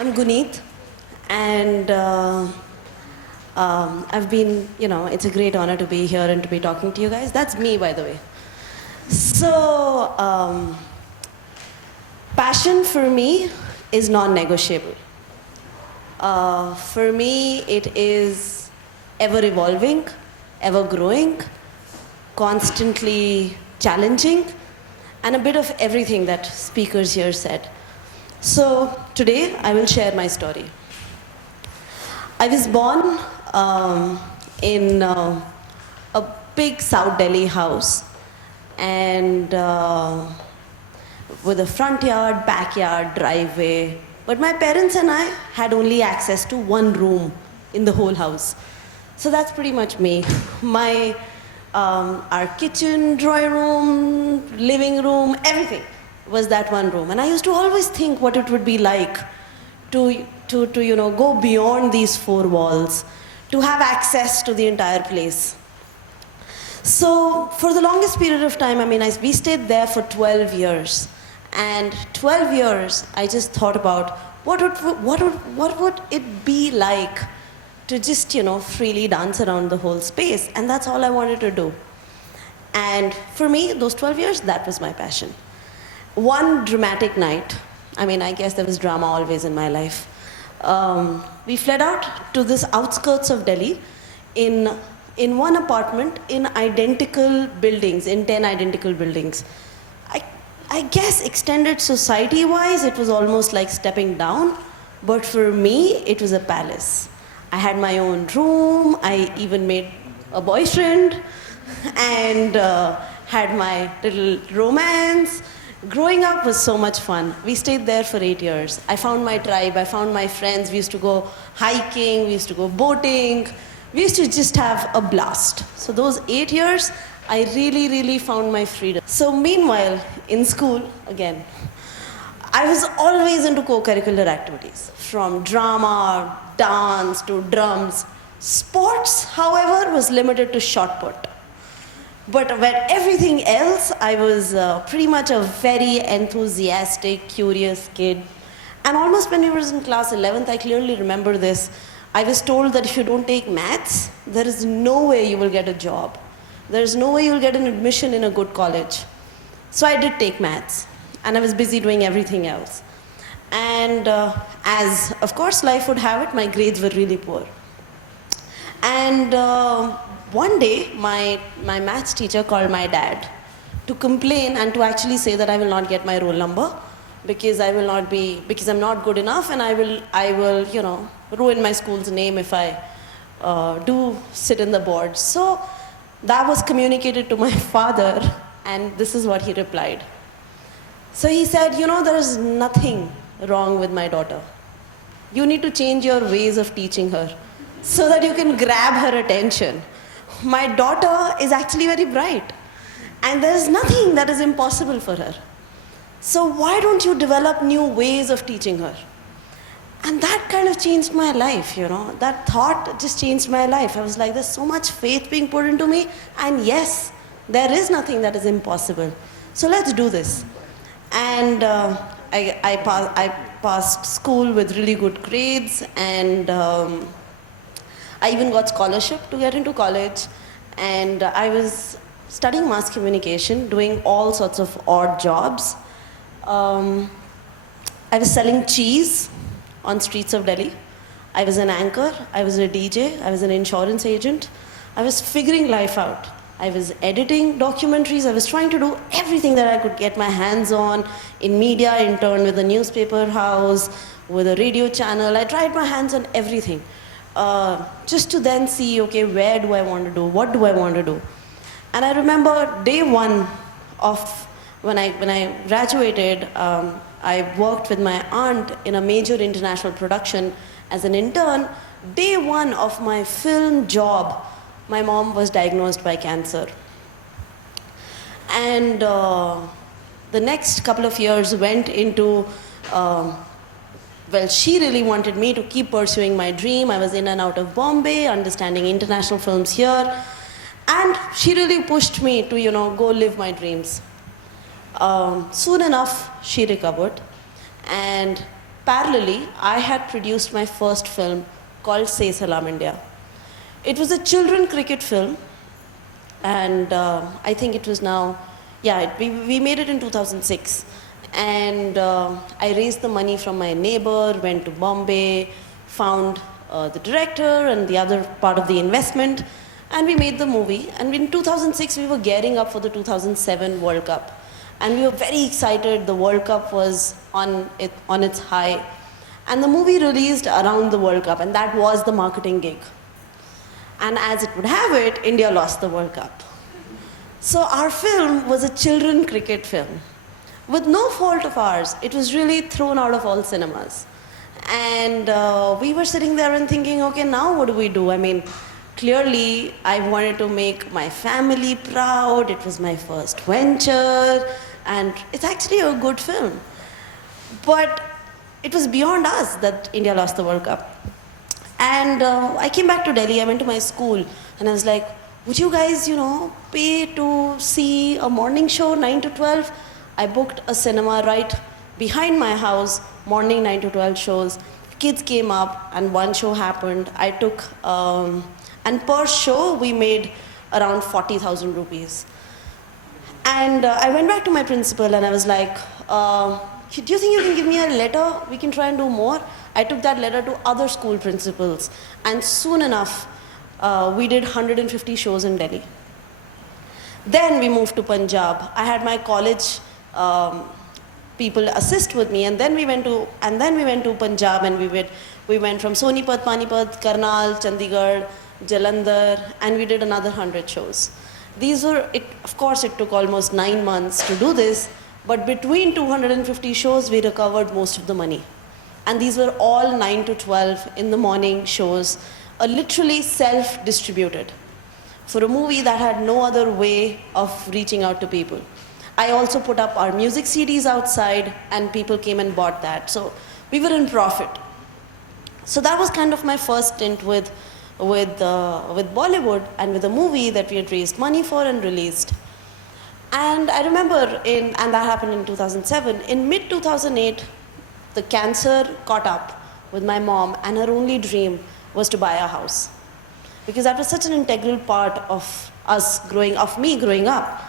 I'm Guneet, and I've been, it's a great honor to be here and to be talking to you guys. That's me, by the way. So, passion for me is non-negotiable. For me, it is ever evolving, ever growing, constantly challenging, and a bit of everything that speakers here said. So today I will share my story. I was born in a big South Delhi house, and with a front yard, backyard, driveway. But my parents and I had only access to one room in the whole house. So that's pretty much me. Our kitchen, drawing room, living room, everything was that one room. And I used to always think what it would be like to go beyond these four walls, to have access to the entire place. So for the longest period of time, we stayed there for 12 years. And 12 years, I just thought about what would it be like to just, freely dance around the whole space. And that's all I wanted to do. And for me, those 12 years, that was my passion. One dramatic night, I guess there was drama always in my life. We fled out to this outskirts of Delhi in one apartment in identical buildings, in 10 identical buildings. I guess extended society-wise, it was almost like stepping down. But for me, it was a palace. I had my own room. I even made a boyfriend and had my little romance. Growing up was so much fun. We stayed there for 8 years. I found my tribe. I found my friends. We used to go hiking. We used to go boating. We used to just have a blast. So those 8 years, I really, really found my freedom. So meanwhile, in school, again, I was always into co-curricular activities, from drama, dance, to drums. Sports, however, was limited to shot put. But when everything else, I was pretty much a very enthusiastic, curious kid. And almost when I was in class 11th, I clearly remember this. I was told that if you don't take maths, there is no way you will get a job. There is no way you'll get an admission in a good college. So I did take maths, and I was busy doing everything else. And as, of course, life would have it, my grades were really poor. And one day, my maths teacher called my dad to complain and to actually say that I will not get my roll number because I'm not good enough, and I will, ruin my school's name if I do sit in the board. So that was communicated to my father, and this is what he replied. So he said, there is nothing wrong with my daughter. You need to change your ways of teaching her so that you can grab her attention. My daughter is actually very bright, and there is nothing that is impossible for her. So why don't you develop new ways of teaching her? And that kind of changed my life, That thought just changed my life. I was like, there's so much faith being put into me, and yes, there is nothing that is impossible. So let's do this. And I passed school with really good grades, and I even got scholarship to get into college. And I was studying mass communication, doing all sorts of odd jobs. I was selling cheese on streets of Delhi. I was an anchor. I was a DJ. I was an insurance agent. I was figuring life out. I was editing documentaries. I was trying to do everything that I could get my hands on in media, in turn with a newspaper house, with a radio channel. I tried my hands on everything, just to then see, okay, where do I want to do? What do I want to do? And I remember day one of when I graduated, I worked with my aunt in a major international production as an intern. Day one of my film job, my mom was diagnosed by cancer. And the next couple of years went into, she really wanted me to keep pursuing my dream. I was in and out of Bombay, understanding international films here. And she really pushed me to, go live my dreams. Soon enough, she recovered. And parallelly, I had produced my first film called Say Salam India. It was a children cricket film, and I think it was now, we made it in 2006. And I raised the money from my neighbor, went to Bombay, found the director and the other part of the investment, and we made the movie. And in 2006, we were gearing up for the 2007 World Cup. And we were very excited. The World Cup was on its high. And the movie released around the World Cup, and that was the marketing gig. And as it would have it, India lost the World Cup. So our film was a children cricket film. With no fault of ours, it was really thrown out of all cinemas. And we were sitting there and thinking, okay, now what do we do? I mean, clearly, I wanted to make my family proud. It was my first venture, and it's actually a good film. But it was beyond us that India lost the World Cup. And I came back to Delhi, I went to my school, and I was like, would you guys, pay to see a morning show, 9 to 12? I booked a cinema right behind my house, morning 9 to 12 shows. Kids came up, and one show happened. I took, and per show, we made around 40,000 rupees. And I went back to my principal, and I was like, do you think you can give me a letter? We can try and do more. I took that letter to other school principals, and soon enough, we did 150 shows in Delhi. Then we moved to Punjab. I had my college people assist with me, and then we went to Punjab, and we went from Sonipat, Panipat, Karnal, Chandigarh, Jalandhar, and we did another 100 shows. Of course, it took almost 9 months to do this, but between 250 shows, we recovered most of the money. And these were all 9 to 12 in the morning shows, literally self-distributed, for a movie that had no other way of reaching out to people. I also put up our music CDs outside, and people came and bought that. So we were in profit. So that was kind of my first stint with Bollywood, and with a movie that we had raised money for and released. And I remember, and that happened in 2007, in mid-2008, the cancer caught up with my mom, and her only dream was to buy a house. Because that was such an integral part of me growing up.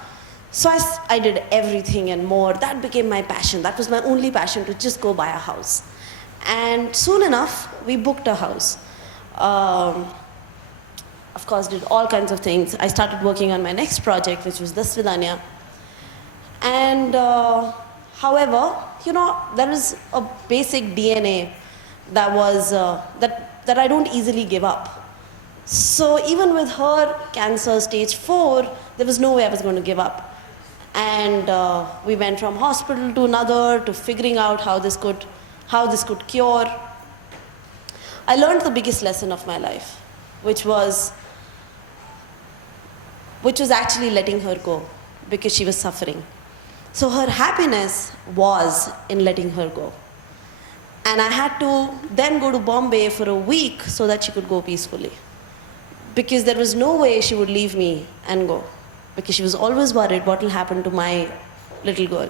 So I did everything and more. That became my passion. That was my only passion, to just go buy a house. And soon enough, we booked a house. Of course, did all kinds of things. I started working on my next project, which was Das Vidanya. And however, there is a basic DNA that was that I don't easily give up. So even with her cancer stage 4, there was no way I was going to give up. And we went from hospital to another, to figuring out how this could cure. I learned the biggest lesson of my life, which was actually letting her go, because she was suffering. So her happiness was in letting her go. And I had to then go to Bombay for a week so that she could go peacefully. Because there was no way she would leave me and go. Because she was always worried what will happen to my little girl.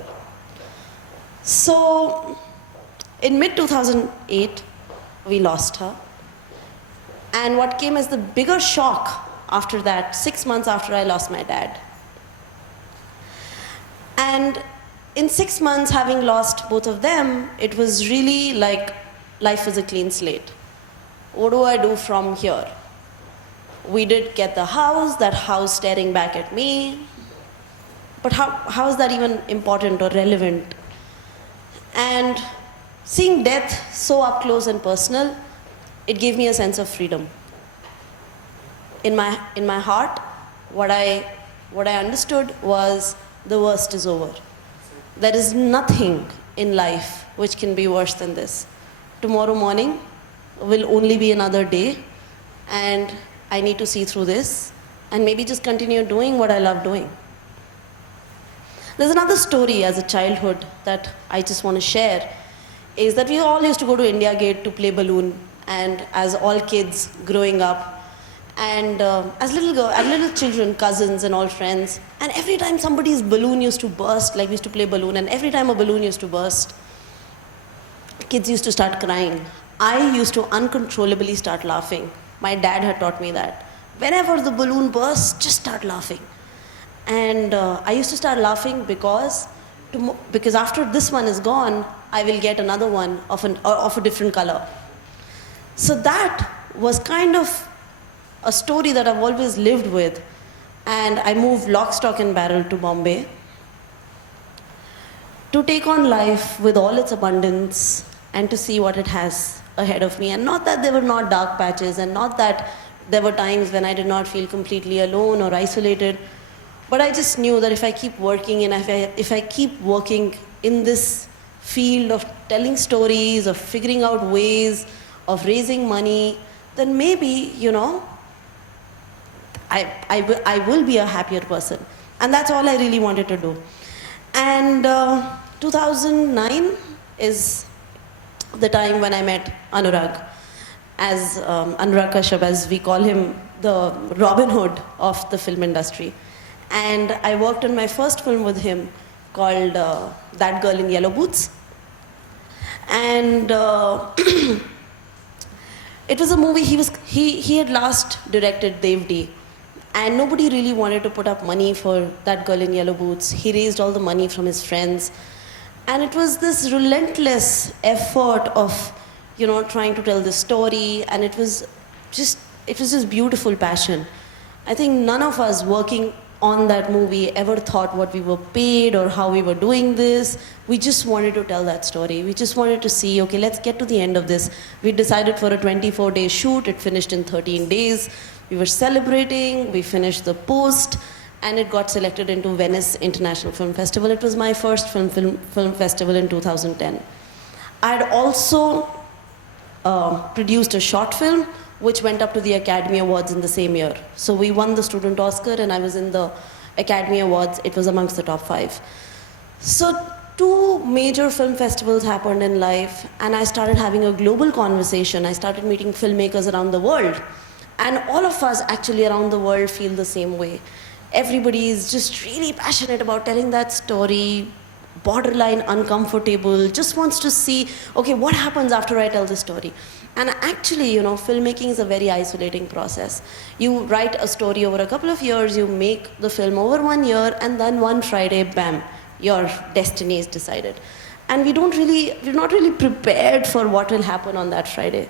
So in mid-2008, we lost her. And what came as the bigger shock after that, 6 months after I lost my dad. And in 6 months, having lost both of them, it was really like life was a clean slate. What do I do from here? We did get the house, that house staring back at me. But how is that even important or relevant? And seeing death so up close and personal, it gave me a sense of freedom. In my heart, what I understood was the worst is over. There is nothing in life which can be worse than this. Tomorrow morning will only be another day, and I need to see through this and maybe just continue doing what I love doing. There's another story as a childhood that I just want to share, is that we all used to go to India Gate to play balloon, and as all kids growing up, and as little children, cousins and all friends, and every time somebody's balloon used to burst, like we used to play balloon, and every time a balloon used to burst, kids used to start crying. I used to uncontrollably start laughing. My dad had taught me that. Whenever the balloon bursts, just start laughing. And I used to start laughing because after this one is gone, I will get another one of a different color. So that was kind of a story that I've always lived with. And I moved lock, stock and barrel to Bombay to take on life with all its abundance and to see what it has ahead of me. And not that there were not dark patches, and not that there were times when I did not feel completely alone or isolated, but I just knew that if I keep working and if I keep working in this field of telling stories, of figuring out ways, of raising money, then maybe, I will be a happier person. And that's all I really wanted to do. And 2009 is the time when I met Anurag, as Anurag Kashyap, as we call him, the Robin Hood of the film industry. And I worked on my first film with him called That Girl in Yellow Boots. And it was a movie he had last directed Devdi. And nobody really wanted to put up money for That Girl in Yellow Boots. He raised all the money from his friends. And it was this relentless effort of, trying to tell the story. And it was just beautiful passion. I think none of us working on that movie ever thought what we were paid or how we were doing this. We just wanted to tell that story. We just wanted to see, okay, let's get to the end of this. We decided for a 24-day shoot. It finished in 13 days. We were celebrating. We finished the post. And it got selected into Venice International Film Festival. It was my first film festival in 2010. I had also produced a short film which went up to the Academy Awards in the same year. So we won the Student Oscar and I was in the Academy Awards. It was amongst the top 5. So 2 major film festivals happened in life and I started having a global conversation. I started meeting filmmakers around the world. And all of us actually around the world feel the same way. Everybody is just really passionate about telling that story, borderline uncomfortable, just wants to see, okay, what happens after I tell the story? And actually, filmmaking is a very isolating process. You write a story over a couple of years, you make the film over 1 year, and then one Friday, bam, your destiny is decided. And we're not really prepared for what will happen on that Friday.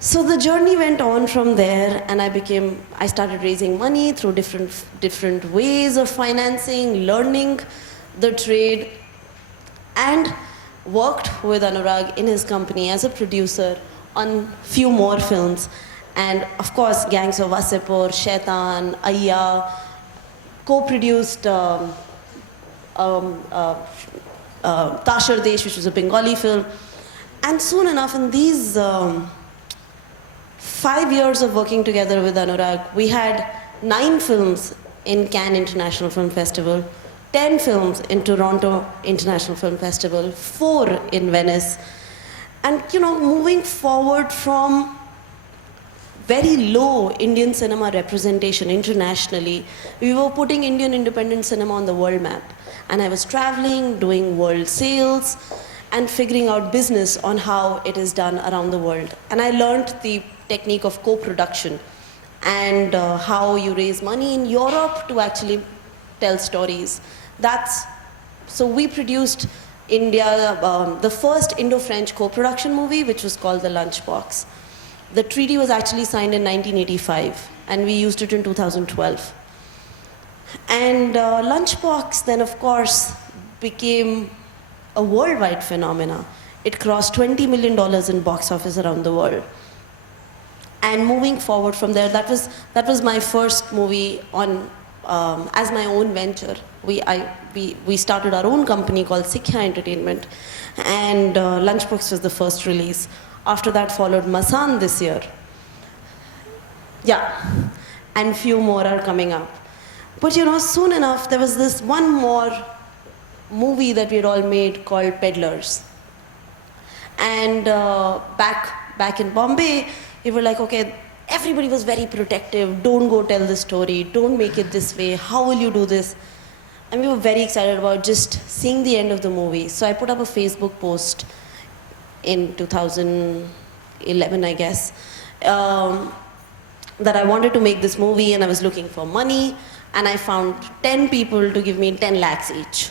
So the journey went on from there, and I started raising money through different ways of financing, learning the trade, and worked with Anurag in his company as a producer on few more films. And of course, Gangs of Wasseypur, Shaitan, Ayya, co-produced Tashar Desh, which was a Bengali film. And soon enough, in these 5 years of working together with Anurag, we had 9 films in Cannes International Film Festival, 10 films in Toronto International Film Festival, 4 in Venice. And moving forward from very low Indian cinema representation internationally, we were putting Indian independent cinema on the world map. And I was traveling, doing world sales, and figuring out business on how it is done around the world. And I learned the technique of co-production and how you raise money in Europe to actually tell stories. So we produced the first Indo-French co-production movie, which was called The Lunchbox. The treaty was actually signed in 1985, and we used it in 2012. And Lunchbox then, of course, became a worldwide phenomena. It crossed $20 million in box office around the world. And moving forward from there, that was my first movie on as my own venture. We started our own company called Sikhya Entertainment, and Lunchbox was the first release. After that followed Masan this year. Yeah, and few more are coming up. But soon enough, there was this one more movie that we had all made called Peddlers. And back in Bombay, we were like, okay, everybody was very protective. Don't go tell the story. Don't make it this way. How will you do this? And we were very excited about just seeing the end of the movie. So I put up a Facebook post in 2011, I guess, that I wanted to make this movie and I was looking for money, and I found 10 people to give me 10 lakhs each.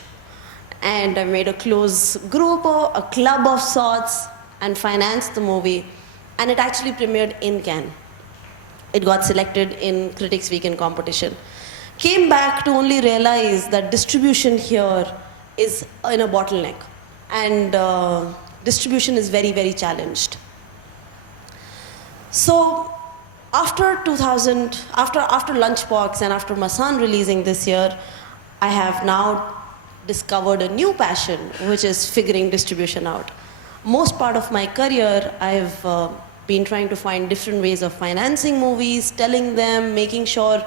And I made a close group, a club of sorts, and financed the movie. And it actually premiered in Cannes. It got selected in Critics Weekend competition. Came back to only realize that distribution here is in a bottleneck. And distribution is very, very challenged. So after Lunchbox and after Masan releasing this year, I have now discovered a new passion, which is figuring distribution out. Most part of my career, I've been trying to find different ways of financing movies, telling them, making sure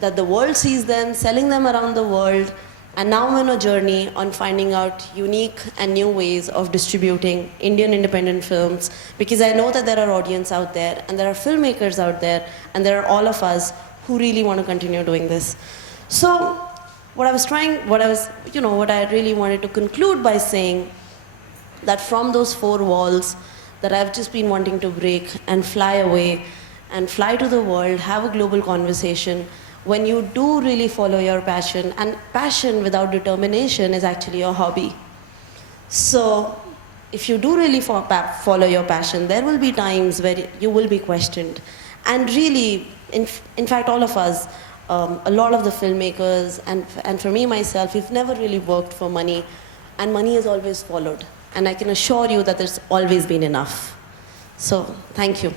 that the world sees them, selling them around the world. And now I'm on a journey on finding out unique and new ways of distributing Indian independent films, because I know that there are audience out there, and there are filmmakers out there, and there are all of us who really want to continue doing this. So what I really wanted to conclude by saying that from those four walls that I've just been wanting to break and fly away and fly to the world, have a global conversation, when you do really follow your passion, and passion without determination is actually a hobby. So if you do really follow your passion, there will be times where you will be questioned. And really, in fact, all of us, a lot of the filmmakers, and for me myself, we've never really worked for money, and money has always followed. And I can assure you that there's always been enough. So, thank you.